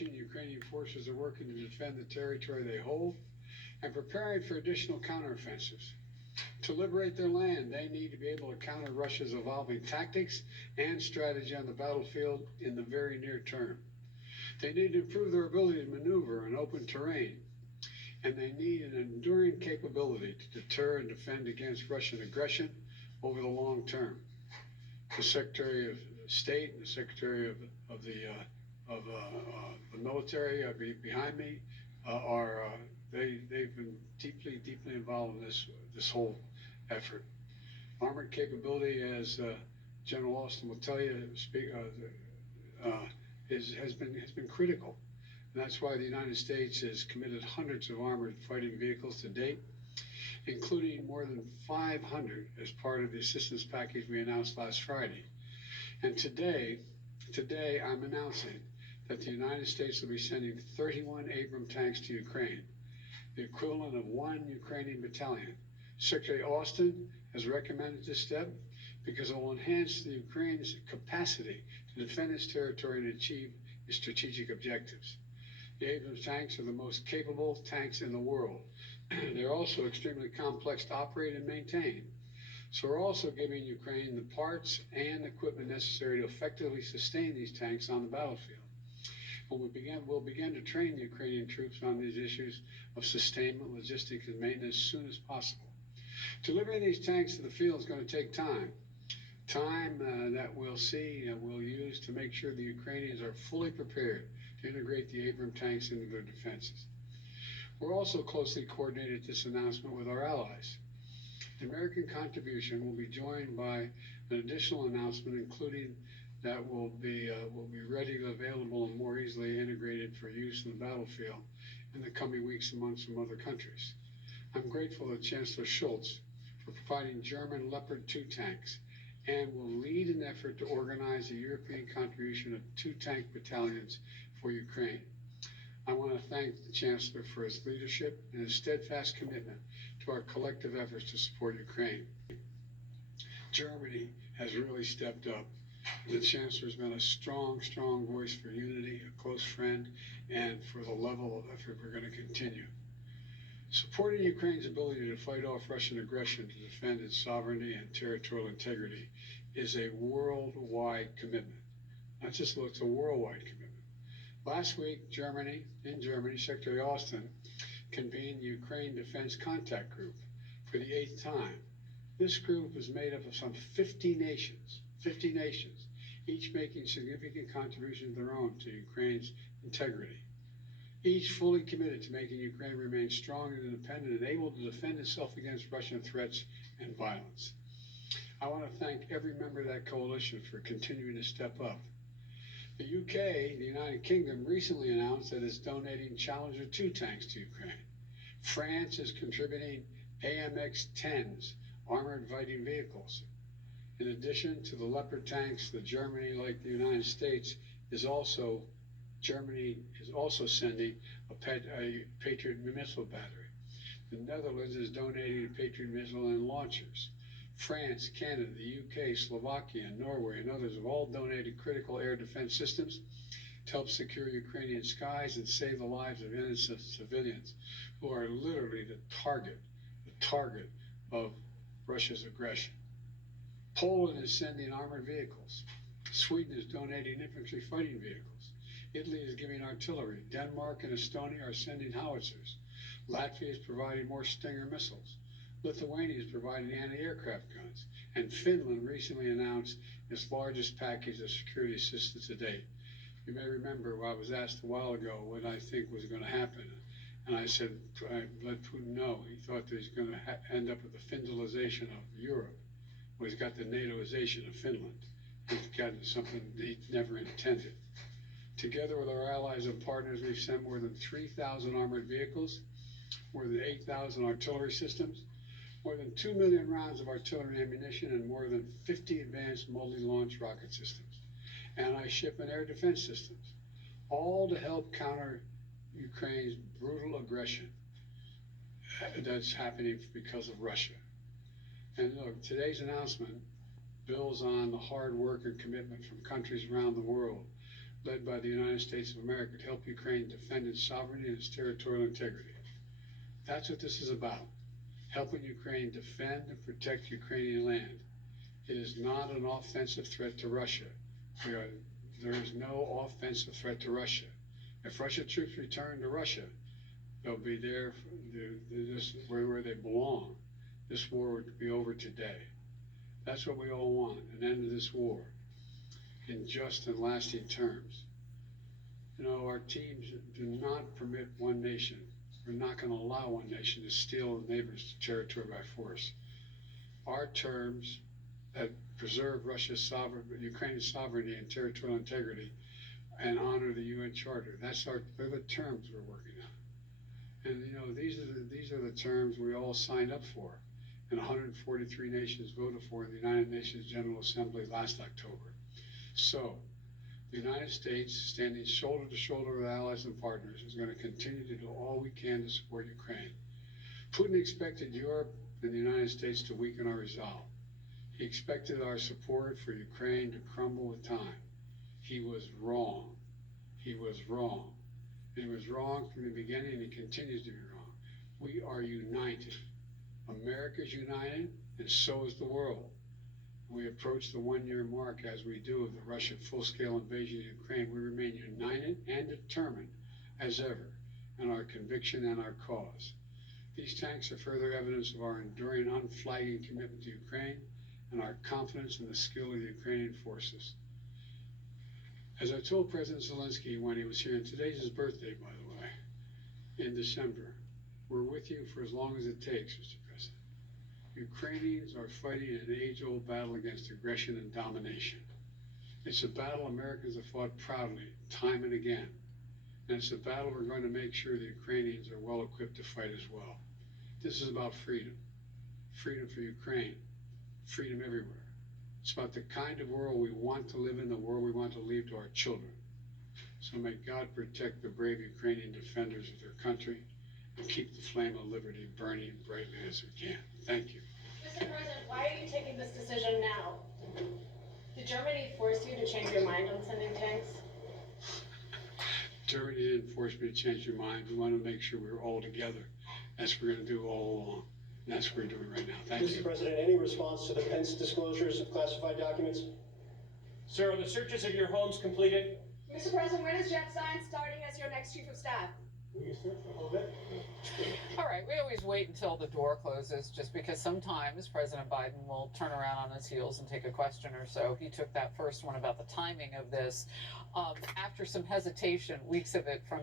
Ukrainian forces are working to defend the territory they hold and preparing for additional counteroffensives. To liberate their land, they need to be able to counter Russia's evolving tactics and strategy on the battlefield in the very near term. They need to improve their ability to maneuver in open terrain, and they need an enduring capability to deter and defend against Russian aggression over the long term. The Secretary of State and the Secretary of the military behind me they've been deeply involved in this whole effort. Armored capability, as General Austin will tell you, has been critical. And that's why the United States has committed hundreds of armored fighting vehicles to date, including more than 500 as part of the assistance package we announced last Friday. And today I'm announcing that the United States will be sending 31 Abrams tanks to Ukraine, the equivalent of 1 Ukrainian battalion. Secretary Austin has recommended this step because it will enhance the Ukraine's capacity to defend its territory and achieve its strategic objectives. The Abrams tanks are the most capable tanks in the world. They're also extremely complex to operate and maintain. So we're also giving Ukraine the parts and equipment necessary to effectively sustain these tanks on the battlefield. And we'll begin to train the Ukrainian troops on these issues of sustainment, logistics, and maintenance as soon as possible. Delivering these tanks to the field is going to take time. That we'll use to make sure the Ukrainians are fully prepared to integrate the Abrams tanks into their defenses. We're also closely coordinated this announcement with our allies. The American contribution will be joined by an additional announcement, including that will be readily available and more easily integrated for use in the battlefield in the coming weeks and months from other countries. I'm grateful to Chancellor Schultz for providing German Leopard 2 tanks and will lead an effort to organize a European contribution of 2 tank battalions for Ukraine. I want to thank the Chancellor for his leadership and his steadfast commitment to our collective efforts to support Ukraine. Germany has really stepped up. The Chancellor has been a strong voice for unity, a close friend, and for the level of effort we're going to continue. Supporting Ukraine's ability to fight off Russian aggression to defend its sovereignty and territorial integrity is a worldwide commitment. Not just it's a worldwide commitment. Last week, in Germany, Secretary Austin convened the Ukraine Defense Contact Group for the 8th time. This group is made up of some 50 nations, each making significant contributions of their own to Ukraine's integrity. Each fully committed to making Ukraine remain strong and independent and able to defend itself against Russian threats and violence. I want to thank every member of that coalition for continuing to step up. The UK, the United Kingdom, recently announced that it's donating Challenger 2 tanks to Ukraine. France is contributing AMX-10s, armored fighting vehicles. In addition to the Leopard tanks, Germany, like the United States, Germany is also sending a Patriot missile battery. The Netherlands is donating a Patriot missile and launchers. France, Canada, the UK, Slovakia, Norway, and others have all donated critical air defense systems to help secure Ukrainian skies and save the lives of innocent civilians who are literally the target of Russia's aggression. Poland is sending armored vehicles. Sweden is donating infantry fighting vehicles. Italy is giving artillery. Denmark and Estonia are sending howitzers. Latvia is providing more Stinger missiles. Lithuania is providing anti-aircraft guns. And Finland recently announced its largest package of security assistance to date. You may remember I was asked a while ago what I think was going to happen. And I said, I let Putin know he thought that he was going to end up with the Finlandization of Europe. Well, he's got the NATOization of Finland. He's gotten something he never intended. Together with our allies and partners, we've sent more than 3,000 armored vehicles, more than 8,000 artillery systems, more than 2 million rounds of artillery ammunition, and more than 50 advanced multi-launch rocket systems, anti-ship and air defense systems, all to help counter Ukraine's brutal aggression that's happening because of Russia. And look, today's announcement builds on the hard work and commitment from countries around the world led by the United States of America to help Ukraine defend its sovereignty and its territorial integrity. That's what this is about, helping Ukraine defend and protect Ukrainian land. It is not an offensive threat to Russia. There is no offensive threat to Russia. If Russian troops return to Russia, they'll be there where they belong. This war would be over today. That's what we all want, an end to this war in just and lasting terms. You know, our teams do not permit one nation. We're not going to allow one nation to steal a neighbor's territory by force. Our terms that preserve Ukraine's sovereignty and territorial integrity and honor the UN Charter. They're the terms we're working on. And you know, these are the terms we all signed up for, and 143 nations voted for in the United Nations General Assembly last October. So, the United States, standing shoulder to shoulder with allies and partners, is going to continue to do all we can to support Ukraine. Putin expected Europe and the United States to weaken our resolve. He expected our support for Ukraine to crumble with time. He was wrong. He was wrong. He was wrong from the beginning, and he continues to be wrong. We are united. America's united, and so is the world. We approach the one-year mark as we do of the Russian full-scale invasion of Ukraine. We remain united and determined as ever in our conviction and our cause. These tanks are further evidence of our enduring, unflagging commitment to Ukraine and our confidence in the skill of the Ukrainian forces. As I told President Zelensky when he was here, and today's his birthday, by the way, in December, we're with you for as long as it takes, Mr. President. Ukrainians are fighting an age-old battle against aggression and domination. It's a battle Americans have fought proudly, time and again. And it's a battle we're going to make sure the Ukrainians are well equipped to fight as well. This is about freedom. Freedom for Ukraine. Freedom everywhere. It's about the kind of world we want to live in, the world we want to leave to our children. So may God protect the brave Ukrainian defenders of their country and keep the flame of liberty burning brightly as we can. Thank you. Mr. President, why are you taking this decision now? Did Germany force you to change your mind on sending tanks? Germany didn't force me to change your mind. We want to make sure we're all together. That's what we're going to do all along. And that's what we're doing right now. Thank you. Mr. President, any response to the Pence disclosures of classified documents? Sir, are the searches of your homes completed? Mr. President, when is Jeff Stein starting as your next chief of staff? Will you search a little bit? All right, we always wait until the door closes just because sometimes President Biden will turn around on his heels and take a question or so. He took that first one about the timing of this. After some hesitation, weeks of it from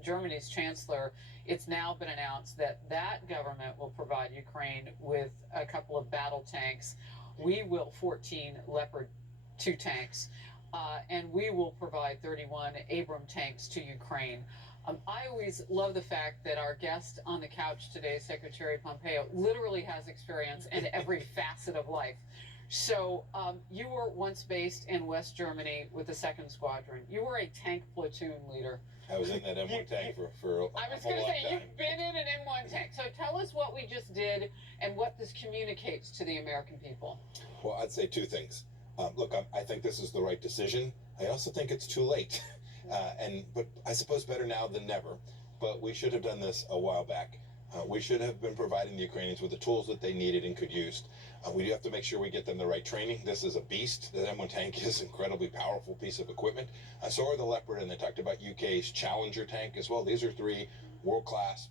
Germany's chancellor, it's now been announced that that government will provide Ukraine with a couple of battle tanks. We will 14 Leopard 2 tanks, and we will provide 31 Abram tanks to Ukraine. I always love the fact that our guest on the couch today, Secretary Pompeo, literally has experience in every facet of life. So you were once based in West Germany with the 2nd Squadron. You were a tank platoon leader. I was in that M1 tank for a I was whole going to long say, time. you've been in an M1 tank. So tell us what we just did and what this communicates to the American people. Well, I'd say two things. Look, I think this is the right decision. I also think it's too late. But I suppose better now than never. But we should have done this a while back. We should have been providing the Ukrainians with the tools that they needed and could use. We do have to make sure we get them the right training. This is a beast. The M1 tank is an incredibly powerful piece of equipment. So are the Leopard, and they talked about UK's Challenger tank as well. These are 3 world-class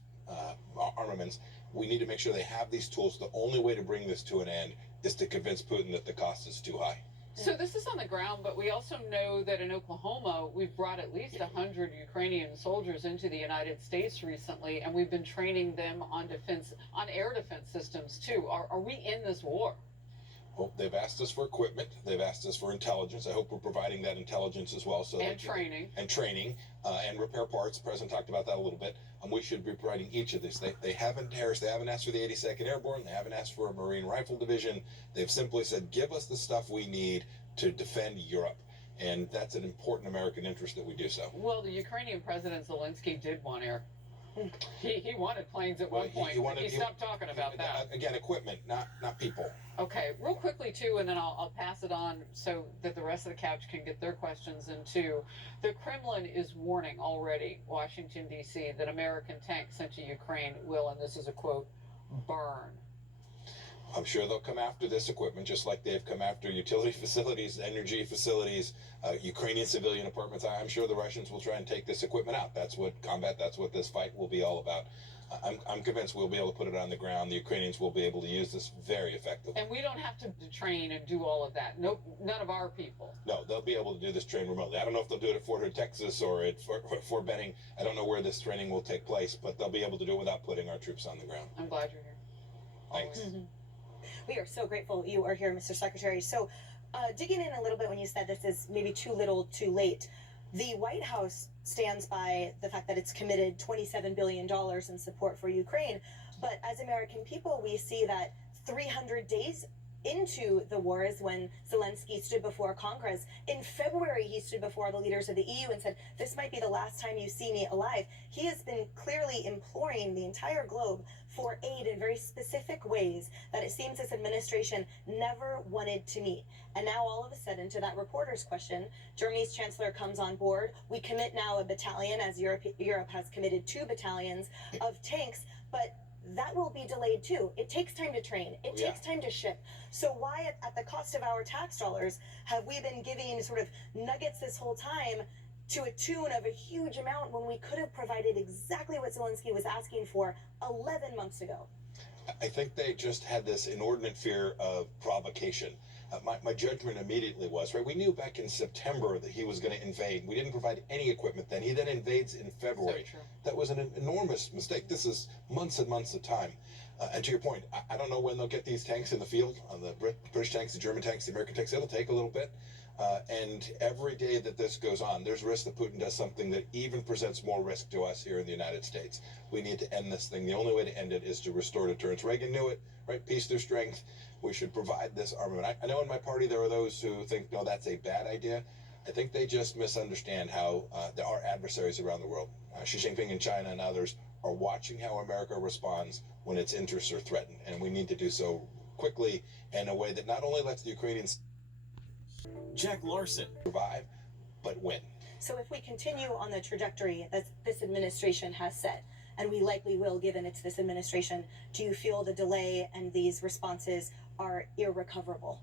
armaments. We need to make sure they have these tools. The only way to bring this to an end is to convince Putin that the cost is too high. So this is on the ground, but we also know that in Oklahoma, we've brought at least 100 Ukrainian soldiers into the United States recently, and we've been training them on air defense systems too. Are we in this war? Well, they've asked us for equipment. They've asked us for intelligence. I hope we're providing that intelligence as well. And training. And repair parts. The President talked about that a little bit. We should be providing each of these. They haven't, Harris, they haven't asked for the 82nd Airborne. They haven't asked for a Marine Rifle Division. They've simply said, give us the stuff we need to defend Europe. And that's an important American interest that we do so. Well, the Ukrainian President Zelensky did want air He wanted planes at Well, one point. He stopped talking about that. Again, equipment, not people. Okay, real quickly too, and then I'll pass it on so that the rest of the couch can get their questions in too. The Kremlin is warning already Washington, D.C. that American tanks sent to Ukraine will, and this is a quote, burn. I'm sure they'll come after this equipment just like they've come after utility facilities, energy facilities, Ukrainian civilian apartments. I'm sure the Russians will try and take this equipment out. That's what this fight will be all about. I'm convinced we'll be able to put it on the ground. The Ukrainians will be able to use this very effectively. And we don't have to train and do all of that. Nope, none of our people. No, they'll be able to do this training remotely. I don't know if they'll do it at Fort Hood, Texas, or at Fort Benning. I don't know where this training will take place, but they'll be able to do it without putting our troops on the ground. I'm glad you're here. Thanks. We are so grateful you are here, Mr. Secretary. So, digging in a little bit when you said this is maybe too little, too late, the White House stands by the fact that it's committed $27 billion in support for Ukraine. But as American people, we see that 300 days into the war is when Zelensky stood before Congress. In February, he stood before the leaders of the EU and said, this might be the last time you see me alive. He has been clearly imploring the entire globe for aid in very specific ways that it seems this administration never wanted to meet. And now all of a sudden, to that reporter's question, Germany's chancellor comes on board. We commit now a battalion, as Europe has committed 2 battalions of tanks, but that will be delayed too. It takes time to train. It takes time to ship. So why, at the cost of our tax dollars, have we been giving sort of nuggets this whole time to a tune of a huge amount when we could have provided exactly what Zelensky was asking for 11 months ago? I think they just had this inordinate fear of provocation. My judgment immediately was, right, we knew back in September that he was going to invade. We didn't provide any equipment then. He then invades in February. So true. That was an enormous mistake. This is months and months of time. And to your point, I don't know when they'll get these tanks in the field, the British tanks, the German tanks, the American tanks. It'll take a little bit. And every day that this goes on, there's risk that Putin does something that even presents more risk to us here in the United States. We need to end this thing. The only way to end it is to restore deterrence. Reagan knew it, right? Peace through strength. We should provide this armament. I know in my party there are those who think, no, that's a bad idea. I think they just misunderstand how there are adversaries around the world. Xi Jinping in China and others are watching how America responds when its interests are threatened. And we need to do so quickly in a way that not only lets the Ukrainians Jack Larson survive, but win. So if we continue on the trajectory that this administration has set, and we likely will given it's this administration, do you feel the delay and these responses are irrecoverable?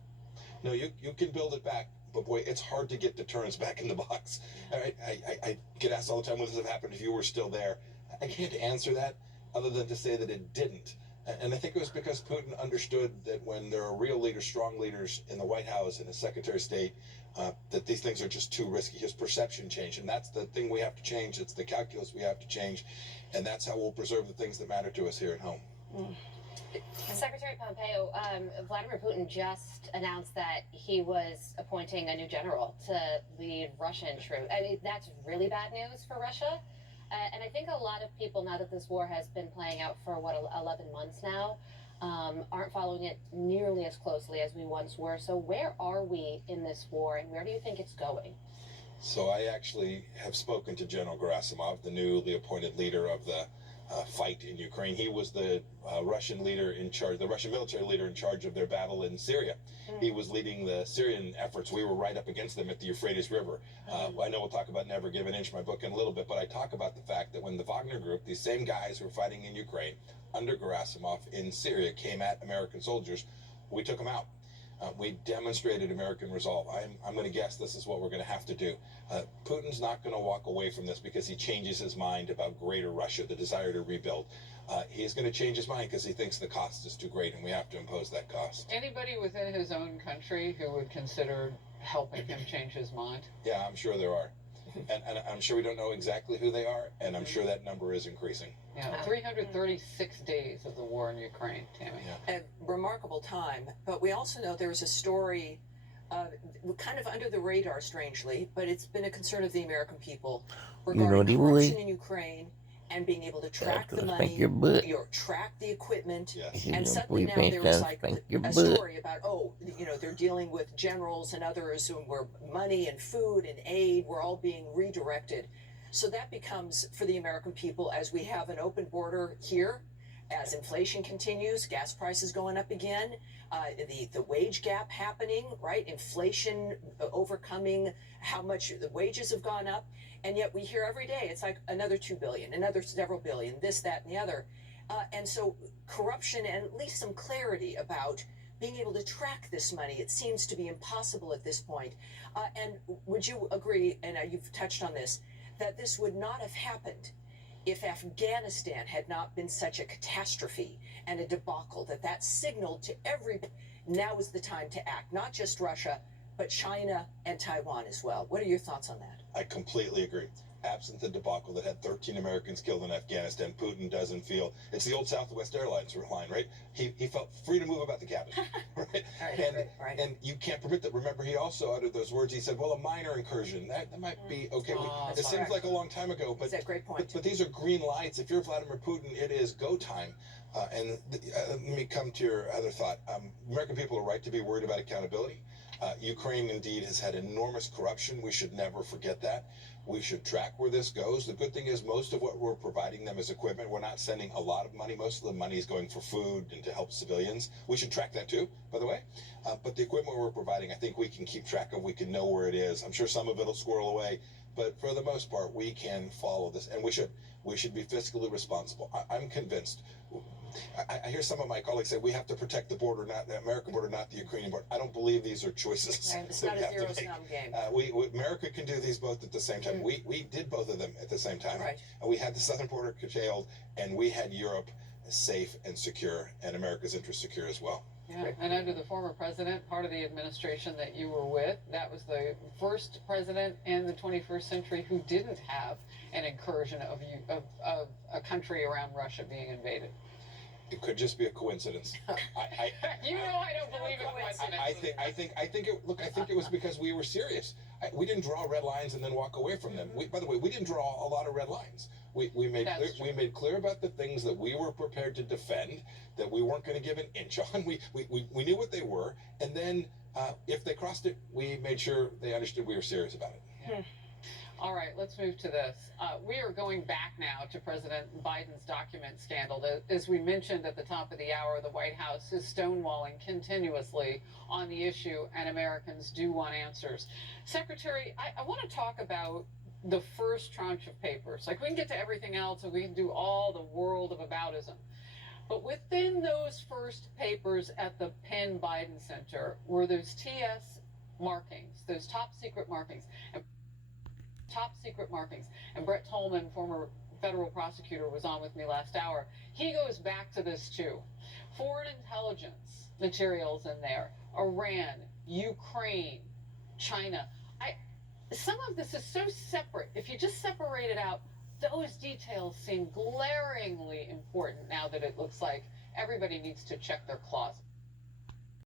No, you can build it back, but boy, it's hard to get deterrence back in the box. All right, I get asked all the time, would this have happened if you were still there? I can't answer that other than to say that it didn't. And I think it was because Putin understood that when there are real leaders, strong leaders in the White House and as Secretary of State, that these things are just too risky. His perception changed, and that's the thing we have to change. It's the calculus we have to change, and that's how we'll preserve the things that matter to us here at home. Secretary Pompeo, Vladimir Putin just announced that he was appointing a new general to lead Russian troops. I mean, that's really bad news for Russia. And I think a lot of people, now that this war has been playing out for, 11 months now, aren't following it nearly as closely as we once were. So where are we in this war, and where do you think it's going? So I actually have spoken to General Gerasimov, the newly appointed leader of the fight in Ukraine. He was the Russian leader in charge, the Russian military leader in charge of their battle in Syria. He was leading the Syrian efforts. We were right up against them at the Euphrates River. I know we'll talk about Never Give an Inch, my book, in a little bit, but I talk about the fact that when the Wagner Group, these same guys who were fighting in Ukraine under Gerasimov in Syria, came at American soldiers, we took them out. We demonstrated American resolve. I'm going to guess this is what we're going to have to do. Putin's not going to walk away from this because he changes his mind about greater Russia, the desire to rebuild. He's going to change his mind because he thinks the cost is too great, and we have to impose that cost. Anybody within his own country who would consider helping him change his mind? Yeah, I'm sure there are. And I'm sure we don't know exactly who they are, and I'm sure that number is increasing. Yeah, 336 days of the war in Ukraine, Tammy. Yeah. A remarkable time, but we also know there was a story kind of under the radar, strangely, but it's been a concern of the American people regarding corruption in Ukraine and being able to track the money, track the equipment, Yes. and suddenly now there was like a story about, they're dealing with generals and others where money and food and aid were all being redirected. So that becomes for the American people, as we have an open border here, as inflation continues, gas prices going up again, the wage gap happening, right? Inflation overcoming how much the wages have gone up. And yet we hear every day, it's like another 2 billion, another several billion, this, that, and the other. And so corruption and at least some clarity about being able to track this money, it seems to be impossible at this point. And would you agree, and you've touched on this, that this would not have happened if Afghanistan had not been such a catastrophe and a debacle, that signaled to everybody, now is the time to act, not just Russia, but China and Taiwan as well. What are your thoughts on that? I completely agree. Absent the debacle that had 13 Americans killed in Afghanistan, Putin doesn't feel, it's the old Southwest Airlines line, right? He felt free to move about the cabin, right? And you can't permit that. Remember, he also uttered those words. He said, well, a minor incursion, that might be okay. It seems like a long time ago, but, that's a great point. But these are green lights. If you're Vladimir Putin, it is go time. Let me come to your other thought. American people are right to be worried about accountability. Ukraine indeed has had enormous corruption. We should never forget that. We should track where this goes. The good thing is most of what we're providing them is equipment. We're not sending a lot of money. Most of the money is going for food and to help civilians. We should track that too, by the way. But the equipment we're providing, I think we can keep track of. We can know where it is. I'm sure some of it will squirrel away. But for the most part, we can follow this. And we should be fiscally responsible. I'm convinced. I hear some of my colleagues say we have to protect the border, not the American border, not the Ukrainian border. I don't believe these are choices. Right. It's not a zero-sum game. America can do these both at the same time. We did both of them at the same time. Right. And we had the southern border curtailed, and we had Europe safe and secure, and America's interests secure as well. Yeah, and under the former president, part of the administration that you were with, that was the first president in the 21st century who didn't have an incursion of a country around Russia being invaded. It could just be a coincidence. I don't believe in coincidences. I think it was because we were serious. We didn't draw red lines and then walk away from them. By the way, we didn't draw a lot of red lines. We made clear about the things that we were prepared to defend, that we weren't going to give an inch on. We knew what they were, and then if they crossed it, we made sure they understood we were serious about it. Yeah. All right, let's move to this. We are going back now to President Biden's document scandal. As we mentioned at the top of the hour, the White House is stonewalling continuously on the issue, and Americans do want answers. Secretary, I want to talk about the first tranche of papers. Like, we can get to everything else, and we can do all the world of aboutism. But within those first papers at the Penn Biden Center were those TS markings, those top secret markings. And Brett Tolman, former federal prosecutor, was on with me last hour. He goes back to this too. Foreign intelligence materials in there, Iran, Ukraine, China. Some of this is so separate. If you just separate it out, those details seem glaringly important now that it looks like everybody needs to check their closet.